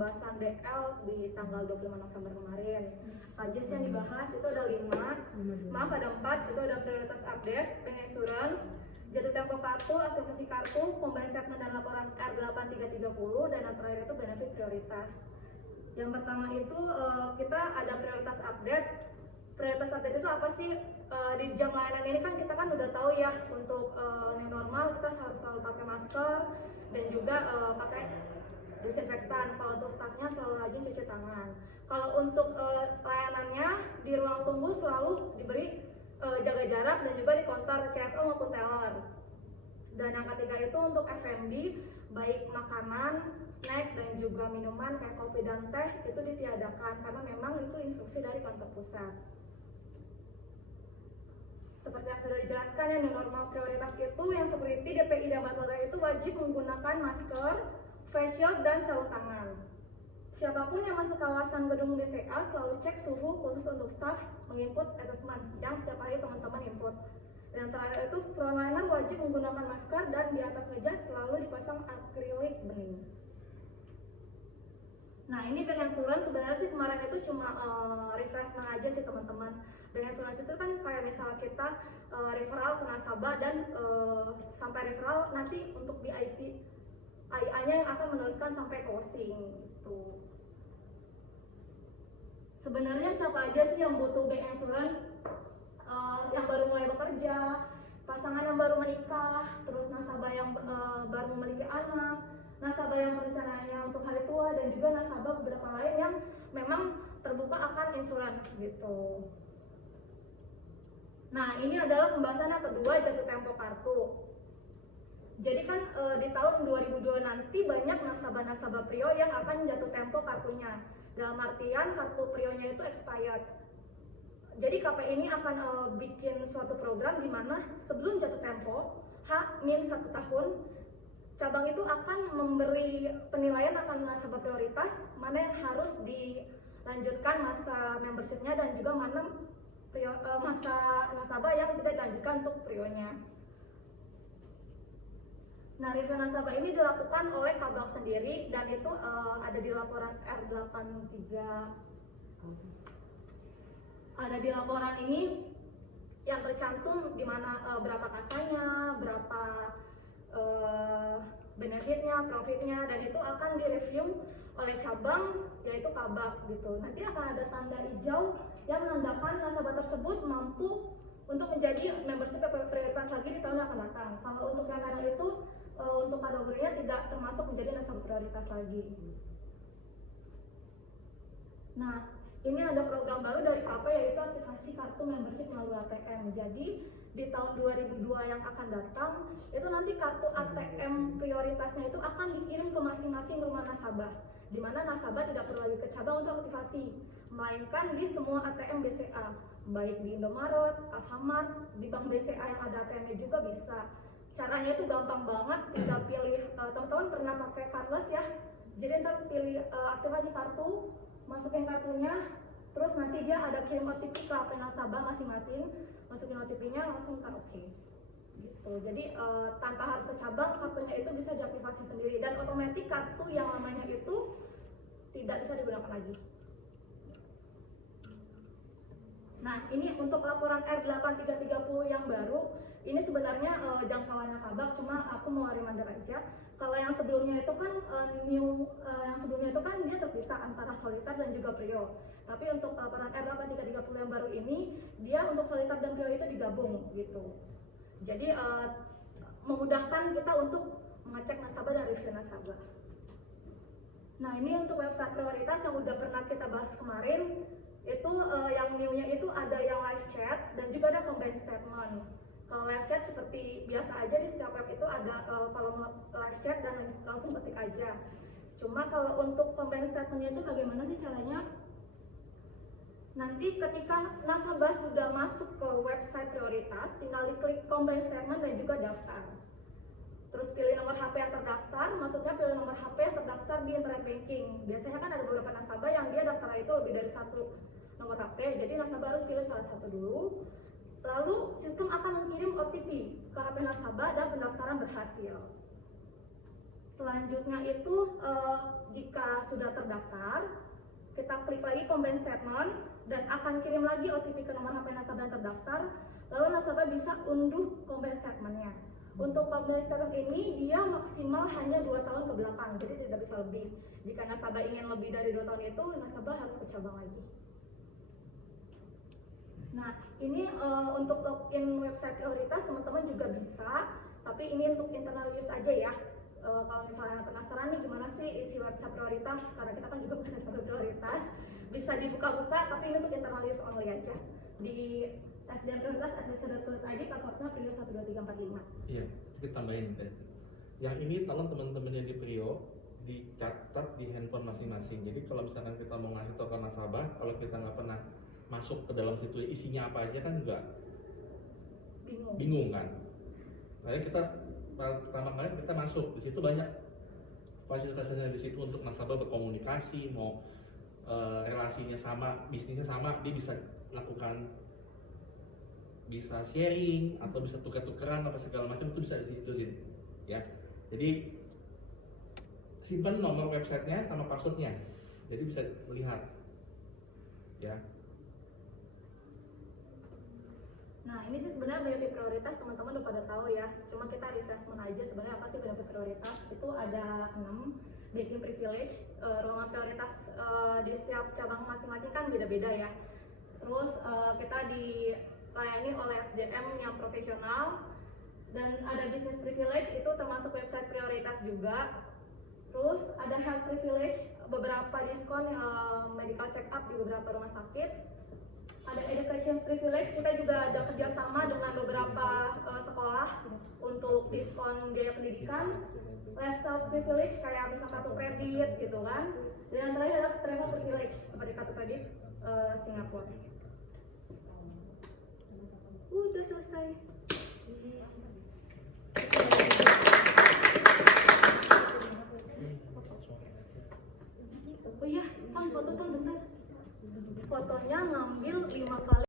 pembahasan DL di tanggal 25 November kemarin. Aja sih yang dibahas itu ada 4, itu ada prioritas update, bank insurance, jatuh tempo kartu, aktivasi kartu, combined statement dan laporan R8330, dan yang terakhir itu benefit prioritas. Yang pertama itu kita ada prioritas update. Prioritas update itu apa sih? Di jam layanan ini kan kita kan udah tahu ya, untuk new normal kita harus selalu pakai masker dan juga pakai disinfektan. Kalau untuk stafnya selalu rajin cuci tangan. Kalau untuk layanannya di ruang tunggu selalu diberi jaga jarak dan juga di counter CSO maupun teller. Dan yang ketiga itu untuk F&B, baik makanan, snack dan juga minuman kayak kopi dan teh itu ditiadakan karena memang itu instruksi dari kantor pusat. Seperti yang sudah dijelaskan, yang normal prioritas itu yang seperti DPI dan Batara itu wajib menggunakan masker, face shield dan sarung tangan. Siapapun yang masuk kawasan gedung BCA selalu cek suhu khusus untuk staf menginput assessment yang setiap hari teman-teman input. Dan terakhir itu frontliner wajib menggunakan masker dan di atas meja selalu dipasang akrilik bening. Nah, ini bank insurance sebenarnya sih kemarin itu cuma refreshment aja sih teman-teman. Bank insurance itu kan kayak misalnya kita referral ke nasabah dan sampai referral nanti untuk BIC IA-nya yang akan meneruskan sampai closing gitu. Sebenarnya siapa aja sih yang butuh bank insurance? Yang baru mulai bekerja, pasangan yang baru menikah, terus nasabah yang baru memiliki anak, nasabah yang rencananya untuk hari tua, dan juga nasabah beberapa lain yang memang terbuka akan insurance gitu. Nah, ini adalah pembahasan yang kedua, jatuh tempo kartu. Jadi kan di tahun 2002 nanti banyak nasabah-nasabah Prio yang akan jatuh tempo kartunya. Dalam artian kartu Prionya itu expired. Jadi KPI ini akan bikin suatu program di mana sebelum jatuh tempo H-1 tahun, cabang itu akan memberi penilaian akan nasabah prioritas mana yang harus dilanjutkan masa membershipnya dan juga mana masa nasabah yang tidak dilanjutkan untuk Prionya. Nah, review nasabah ini dilakukan oleh Kabak sendiri dan itu ada di laporan R83. Ada di laporan ini yang tercantum di mana berapa kasanya, berapa benefitnya, profitnya, dan itu akan direview oleh cabang yaitu Kabak gitu. Nanti akan ada tanda hijau yang menandakan nasabah tersebut mampu untuk menjadi membership prioritas lagi di tahun yang akan datang. Kalau untuk yang merah itu untuk kategorinya tidak termasuk menjadi nasabah prioritas lagi. Nah, ini ada program baru dari KP yaitu aktivasi kartu membership melalui ATM. Jadi di tahun 2002 yang akan datang itu nanti kartu ATM prioritasnya itu akan dikirim ke masing-masing rumah nasabah, di mana nasabah tidak perlu lagi ke cabang untuk aktivasi, melainkan di semua ATM BCA, baik di Indomaret, Alfamart, di bank BCA yang ada ATM-nya juga bisa. Caranya itu gampang banget, tinggal pilih, teman-teman pernah pakai cardless ya, jadi ntar pilih aktivasi kartu, masukin kartunya, terus nanti dia ada kirim OTP ke HP nasabah masing-masing, masukin OTP-nya langsung ntar oke. Gitu. Jadi tanpa harus ke cabang, kartunya itu bisa diaktifasi sendiri dan otomatis kartu yang lamanya itu tidak bisa digunakan lagi. Nah, ini untuk laporan R8330 yang baru, ini sebenarnya jangkauannya Kabak, cuma aku mau reminder aja. Kalau yang sebelumnya itu kan yang sebelumnya itu kan dia terpisah antara Soliter dan juga Prio. Tapi untuk laporan R8330 yang baru ini, dia untuk Soliter dan Prio itu digabung gitu. Jadi memudahkan kita untuk mengecek nasabah dan review nasabah. Nah, ini untuk website prioritas yang udah pernah kita bahas kemarin. Itu yang new-nya itu ada yang live chat dan juga ada combined statement. Kalau live chat seperti biasa aja di setiap web itu ada kolom live chat dan langsung ketik aja. Cuma kalau untuk combined statement-nya itu bagaimana sih caranya? Nanti ketika nasabah sudah masuk ke website prioritas, tinggal diklik combined statement dan juga daftar. Terus pilih nomor HP yang terdaftar, maksudnya pilih nomor HP yang terdaftar di internet banking. Biasanya kan ada beberapa nasabah yang dia daftar itu lebih dari satu nomor HP, jadi nasabah harus pilih salah satu dulu. Lalu sistem akan mengirim OTP ke HP nasabah dan pendaftaran berhasil. Selanjutnya itu jika sudah terdaftar, kita klik lagi combine statement dan akan kirim lagi OTP ke nomor HP nasabah yang terdaftar. Lalu nasabah bisa unduh combine statementnya. Untuk combine statement ini dia maksimal hanya 2 tahun ke belakang, jadi tidak bisa lebih. Jika nasabah ingin lebih dari 2 tahun itu, nasabah harus ke cabang lagi. Nah, ini untuk login website prioritas teman-teman juga bisa, tapi ini untuk internal use aja ya. Kalau misalnya penasaran nih gimana sih isi website prioritas, karena kita kan juga bukan nasabah prioritas, bisa dibuka-buka, tapi ini untuk internal use only aja. Di SDM prioritas @desa.co.id, passwordnya prio12345. Iya, kita tambahin deh. Yang ini tolong teman-teman yang di Prio dicatat di handphone masing-masing. Jadi kalau misalkan kita mau ngasih tahu ke nasabah, kalau kita nggak pernah masuk ke dalam situ isinya apa aja kan juga bingung kan. Makanya kita pertama kali kita masuk di situ banyak fasilitasnya di situ untuk nasabah berkomunikasi, mau relasinya sama, bisnisnya sama, dia bisa lakukan, bisa sharing atau bisa tukar-tukeran apa segala macam, itu bisa di situ ya. Jadi simpan nomor websitenya sama passwordnya, jadi bisa melihat ya. Nah, ini sih sebenarnya benefit prioritas teman-teman udah pada tahu ya. Cuma kita refreshment aja sebenarnya apa sih benefit prioritas. Itu ada 6 banking privilege, ruangan prioritas di setiap cabang masing-masing kan beda-beda ya. Terus kita dilayani oleh SDM yang profesional, dan ada business privilege itu termasuk website prioritas juga. Terus ada health privilege, beberapa diskon medical check up di beberapa rumah sakit. Ada education privilege, kita juga ada kerjasama dengan beberapa sekolah untuk diskon biaya pendidikan. Lifestyle privilege kayak misal kartu kredit gitu kan. Dan yang terakhir adalah travel privilege seperti kartu kredit Singapura. Udah selesai. Oh iya, foto tuh benar. Fotonya ngambil 5 kali.